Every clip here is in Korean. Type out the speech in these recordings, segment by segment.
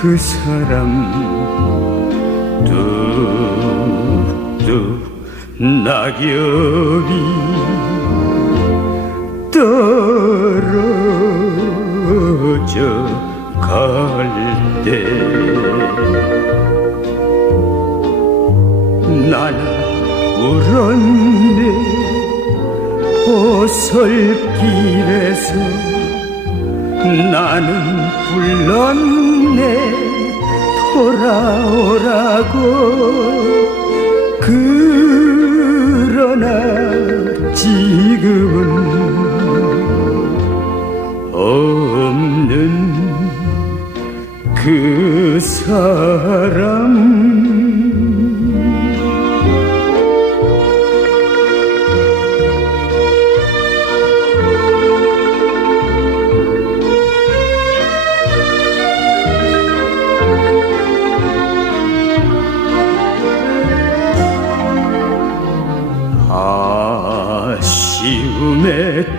그 사람. 뚝뚝 낙엽이 떨어져 갈 때 나는 울었네. 오솔길에서 나는 불렀네. 돌아오라고. 그러나 지금은 없는 그 사람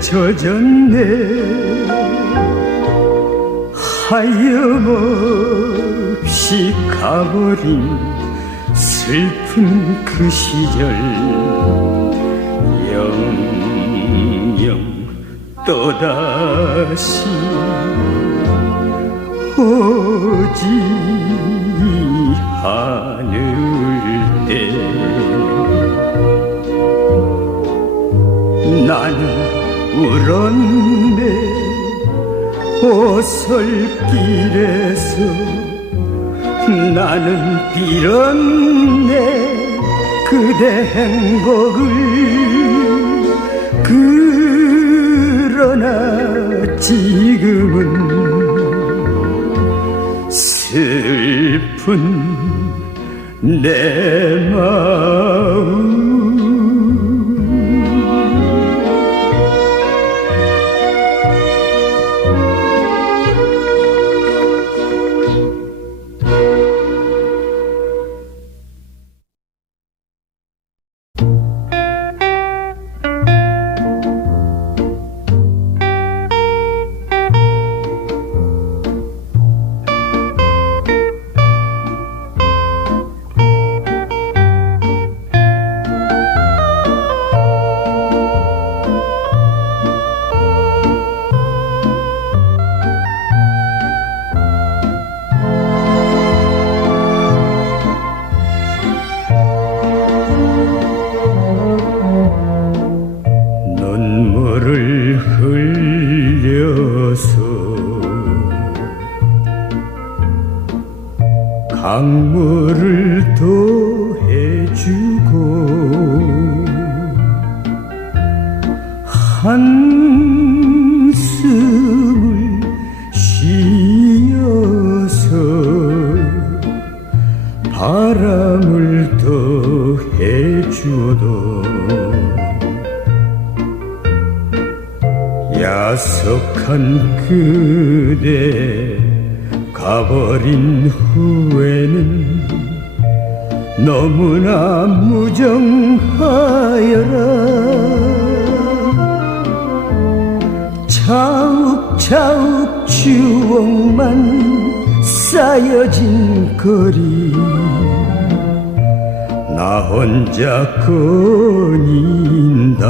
젖었네. 하염없이 가버린 슬픈 그 시절. 영영 또다시 오지 않을 때 나는 울었네 오솔길에서 나는 빌었네 그대 행복을 그러나 지금은 슬픈 내 마음 한숨을 쉬어서 바람을 더해주어도 야속한 그대 가버린 후에는 너무나 무정하여라 차욱차욱 추억만 쌓여진 거리. 나 혼자 거닌다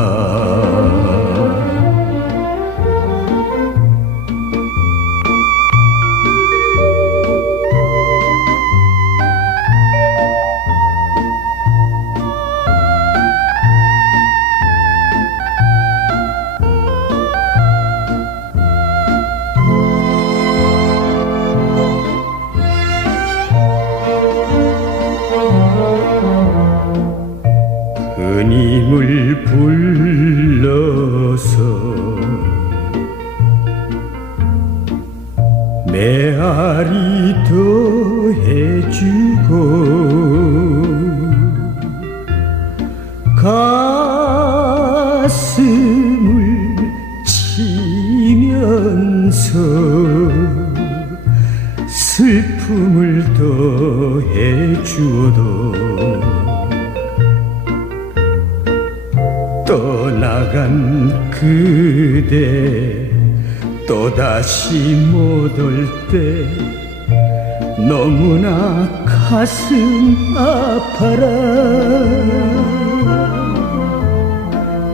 너무나 가슴 아파라.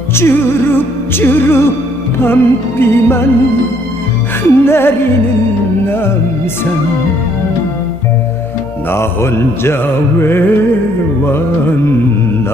주룩주룩 밤비만 내리는 남산. 나 혼자 왜 왔나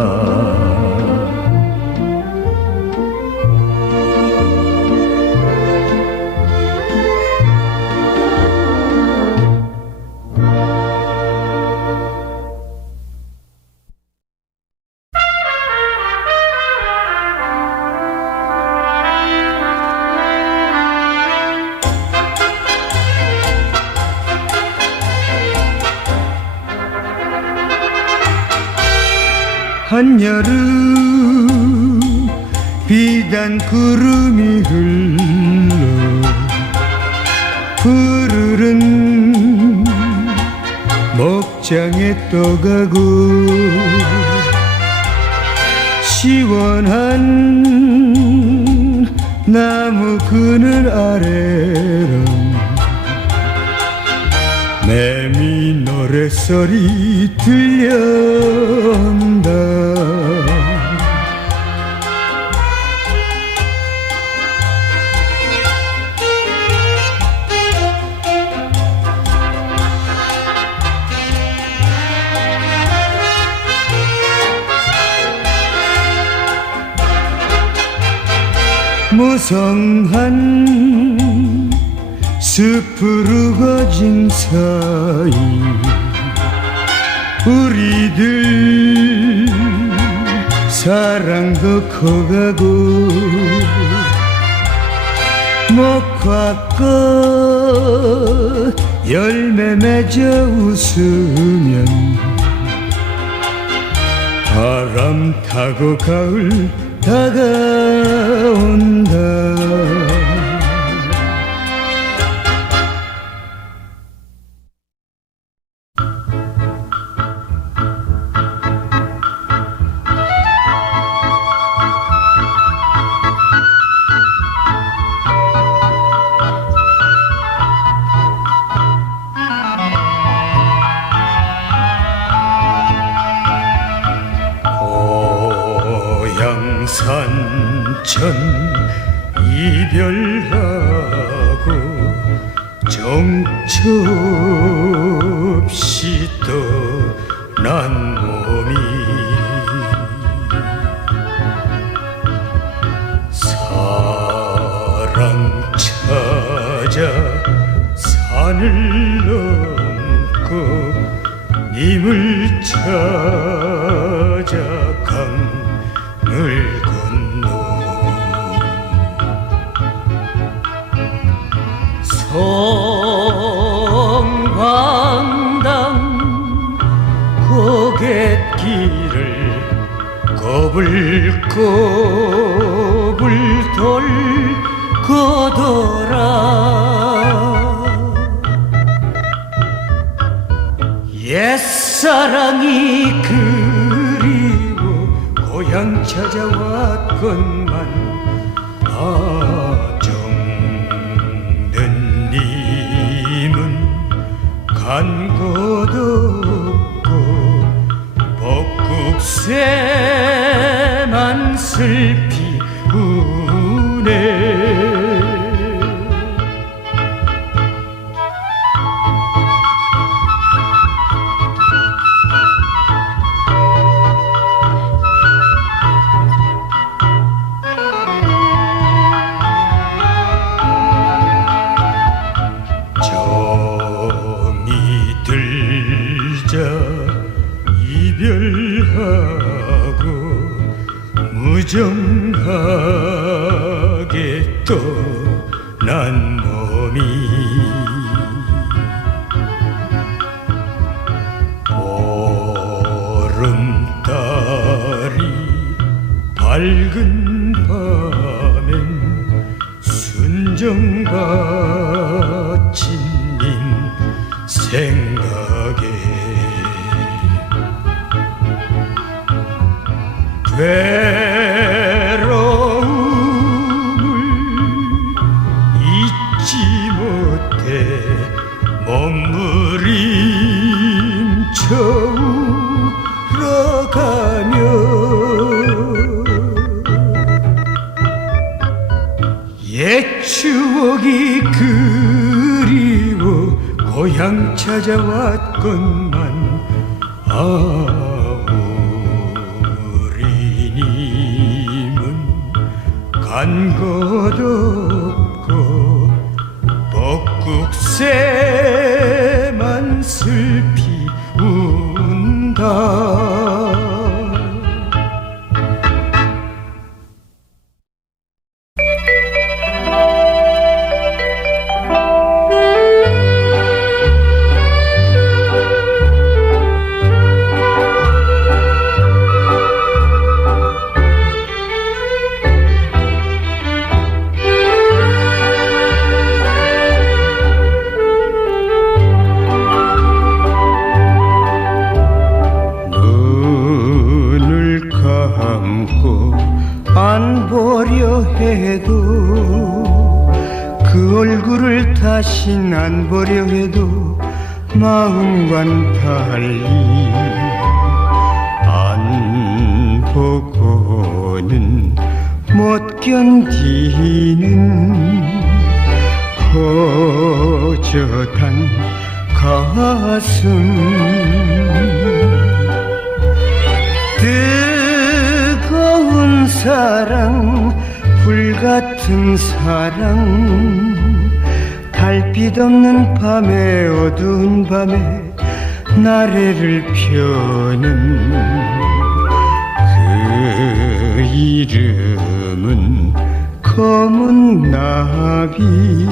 한여름 비단 구름이 흘러 푸르른 목장에 떠가고 시원한 나무 그늘 아래로 매미 노래소리 들려온다. 무성한 숲으로 거진 사이 우리들 사랑도 커가고 목화꽃 열매 맺어 웃으면 바람 타고 가을 다가온다 없이 떠난 몸이 사랑 찾아 산을 넘고 님을 찾아 찾아왔건 슬피 못 견디는 허젓한 가슴. 뜨거운 사랑 불같은 사랑 달빛 없는 밤에 어두운 밤에 나래를 펴는 그 이름은 검은 나비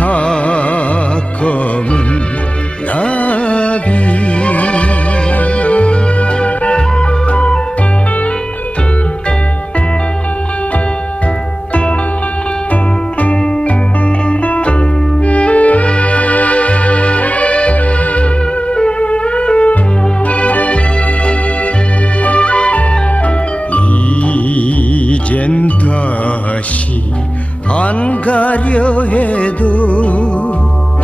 아 검은 안 가려 해도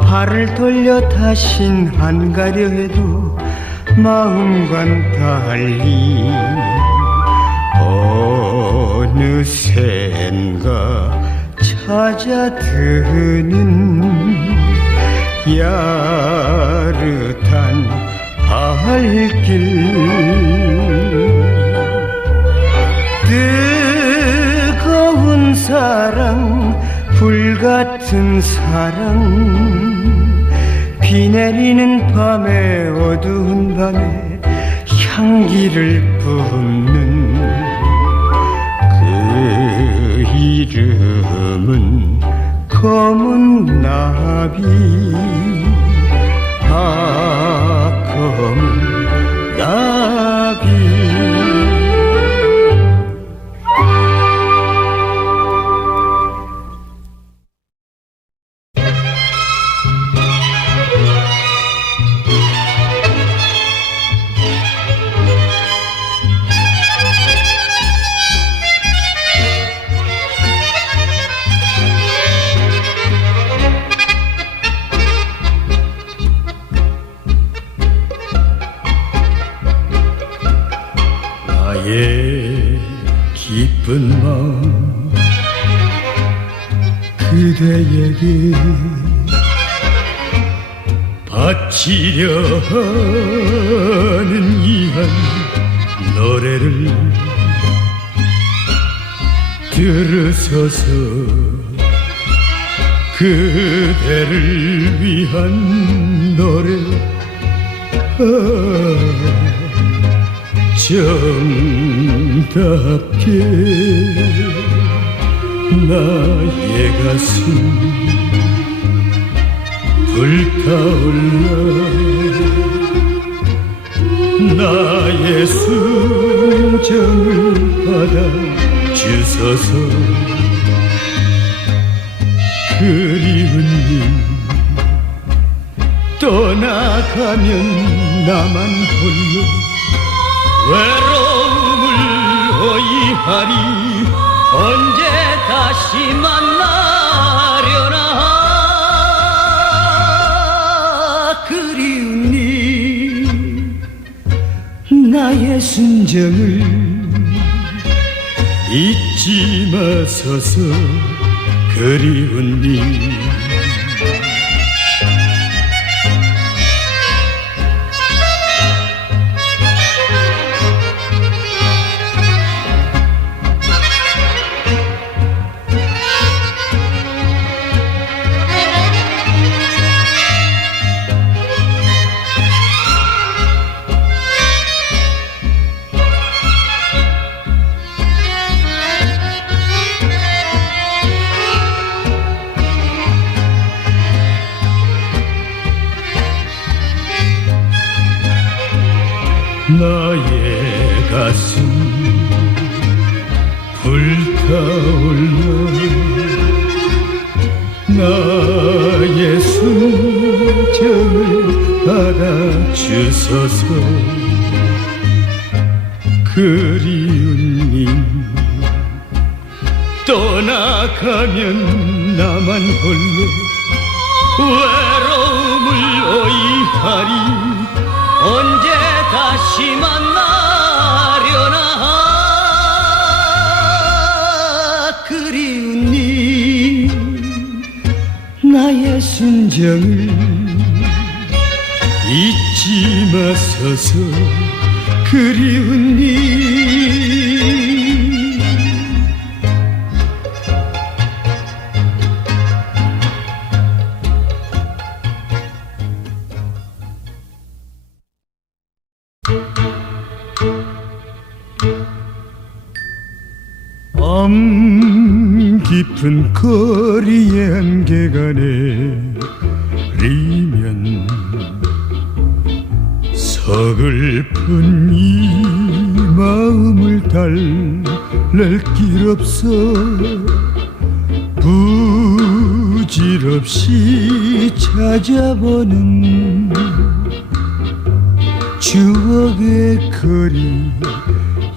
발을 돌려 다신 안 가려 해도 마음과는 달리 어느샌가 찾아드는 야릇한 발길 사랑 불같은 사랑. 비 내리는 밤에 어두운 밤에 향기를 뿜는 그 이름은 검은 나비. 아 검은 들으소서 그대를 위한 노래 아. 정답게 나의 가슴 불타올라 나의 순정을 받아 주소서 그리운 님 떠나가면 나만 홀로 외로움을 허이하리 언제 다시 만나려나? 그리운 님 나의 순정을 잊지 마소서. 그리운 님 나의 순정을 받아주소서. 그리운 님 떠나가면 나만 홀로 외로움을 어이하리. 언제 다시 만 나의 순정을 잊지 마소서. 그리운 님밤 깊은 거리의 안개가 내리면 서글픈 이 마음을 달랠 길 없어 부질없이 찾아보는 추억의 거리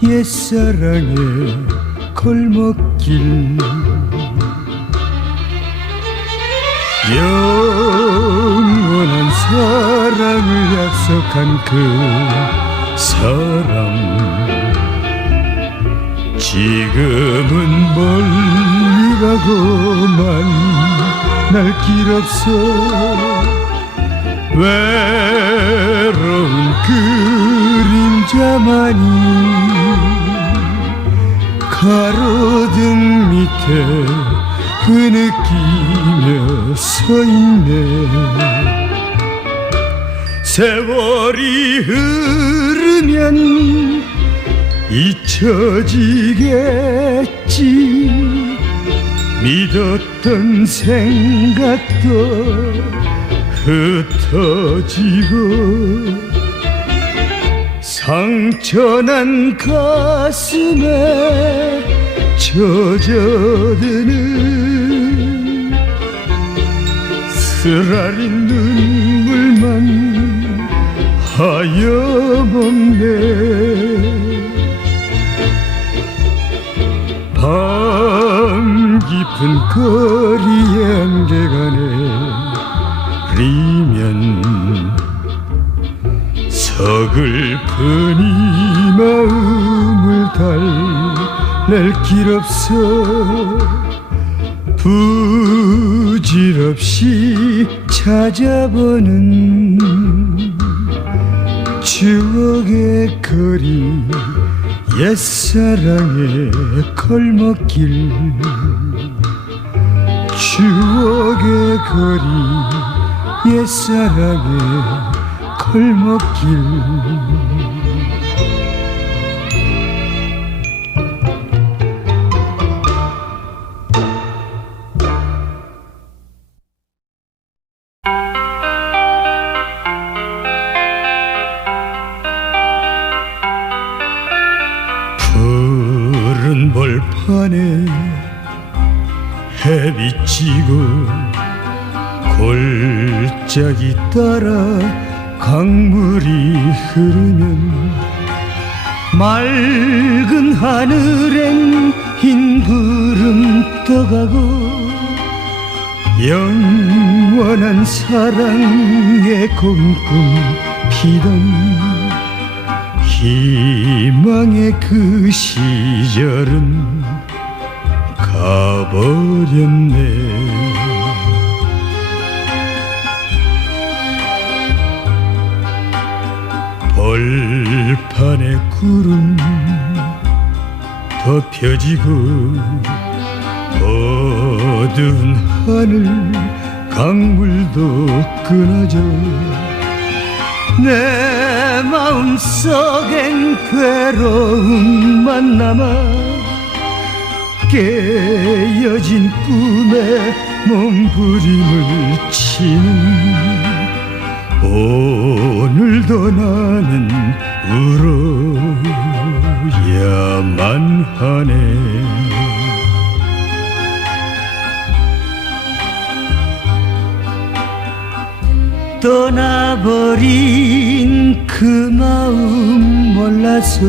옛사랑의 골목길. 영원한 사랑을 약속한 그 사람. 지금은 멀리 가고만 날 길 없어. 외로운 그림자만이 가로등 밑에 흐느끼며 서 있네. 세월이 흐르면 잊혀지겠지. 믿었던 생각도 흩어지고 상처난 가슴에 젖어드는 쓰라린 눈물만 하염없네. 밤 깊은 거리에 서글픈 이 마음을 달랠 길 없어. 부질없이 찾아보는 추억의 거리 옛사랑의 골목길. 추억의 거리 옛사랑의 골목길. 벌판에 해빛 지고 골짜기 따라 강물이 흐르면 맑은 하늘엔 흰 구름 떠가고 영원한 사랑의 꿈꿈 피던 희망의 그 시절은 가버렸네 벌판에 구름 덮여지고 어두운 하늘 강물도 끊어져 내 마음속엔 괴로움만 남아 깨어진 꿈에 몸부림을 치는 오늘도 나는 울어야만 하네. 떠나버린 그 마음 몰라서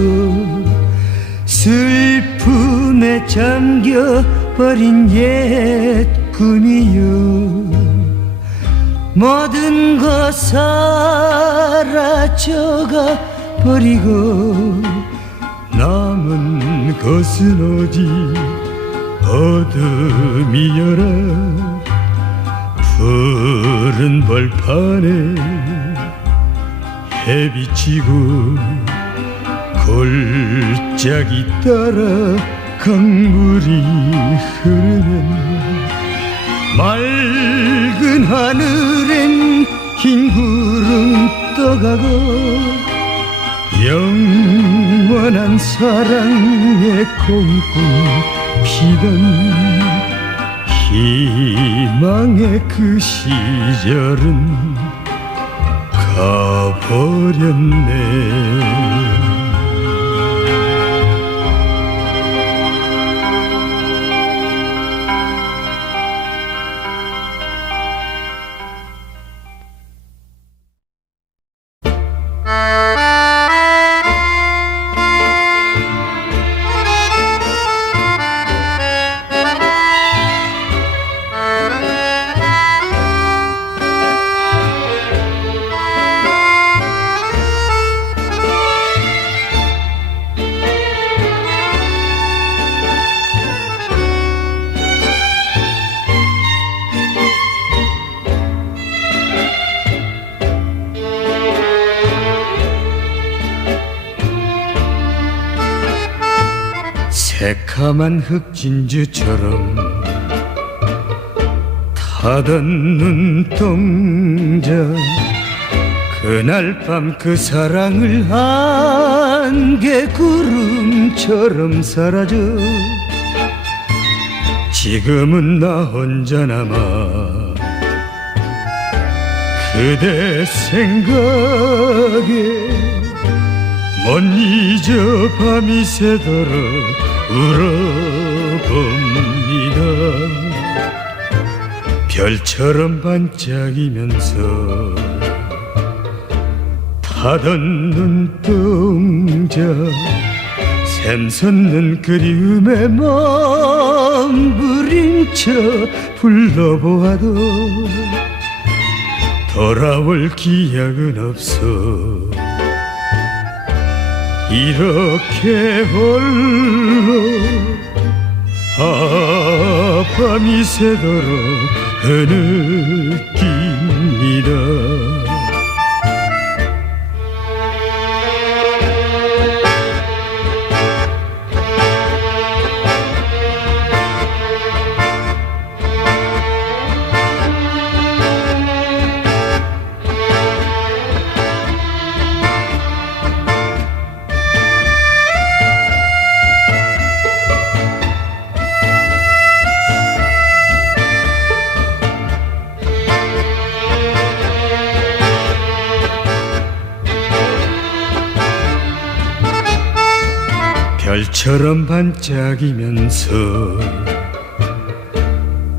슬픔에 잠겨버린 옛 꿈이여 모든 것 사라져가 버리고 남은 것은 어디 어둠이여라 푸른 벌판에 해비치고 골짜기 따라 강물이 흐르면 맑은 하늘엔 흰 구름 떠가고 영원한 사랑의 콩꿈 피던 희망의 그 시절은 가버렸네 새카만 흑진주처럼 타던 눈동자 그날 밤 그 사랑을 안개 구름처럼 사라져 지금은 나 혼자 남아 그대 생각에 못 잊어 밤이 새도록 울어봅니다. 별처럼 반짝이면서 타던 눈동자 샘솟는 그리움에 몸부림 쳐 불러보아도 돌아올 기약은 없어 이렇게 홀로 아 밤이 새도록 흐느낍니다 별처럼 반짝이면서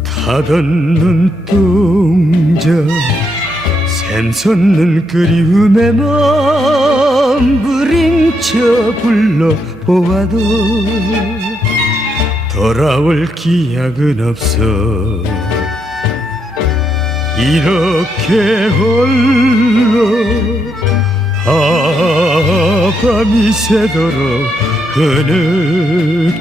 타던 눈동자 샘솟는 그리움에 몸부림쳐 불러보아도 돌아올 기약은 없어. 이렇게 홀로 아 밤이 새도록 흐느낍니다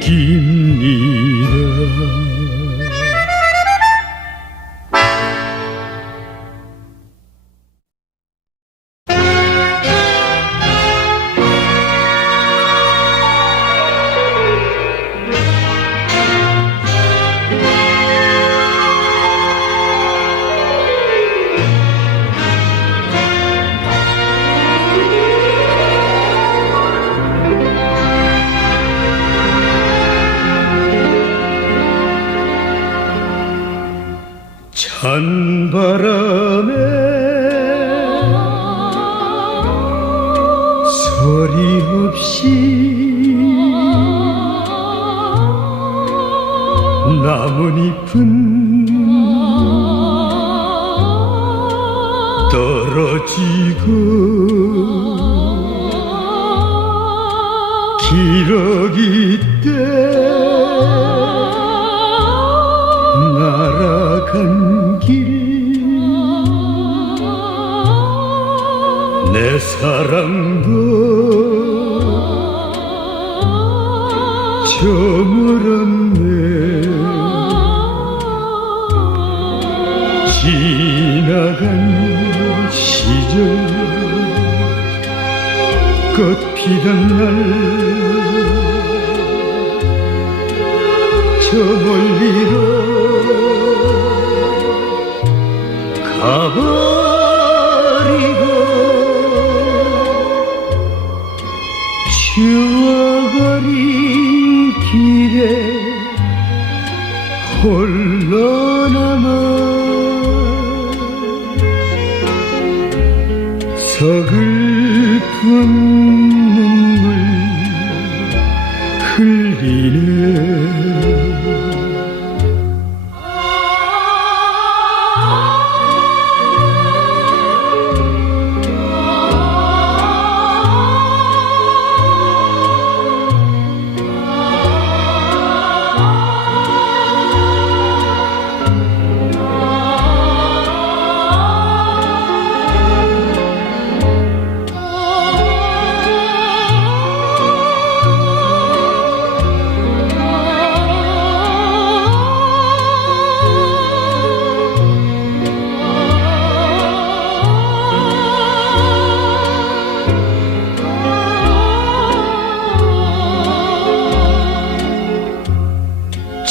기러기 때 날아간 길 내 사랑도 저물었네. 지나간 시절 꽃 피던 날저 멀리로 가버리고 추워버린 길에 홀로 남아 서글픈 흘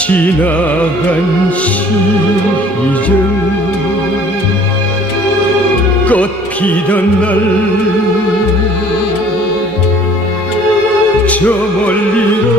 지나간 시절 꽃 피던 날 저 멀리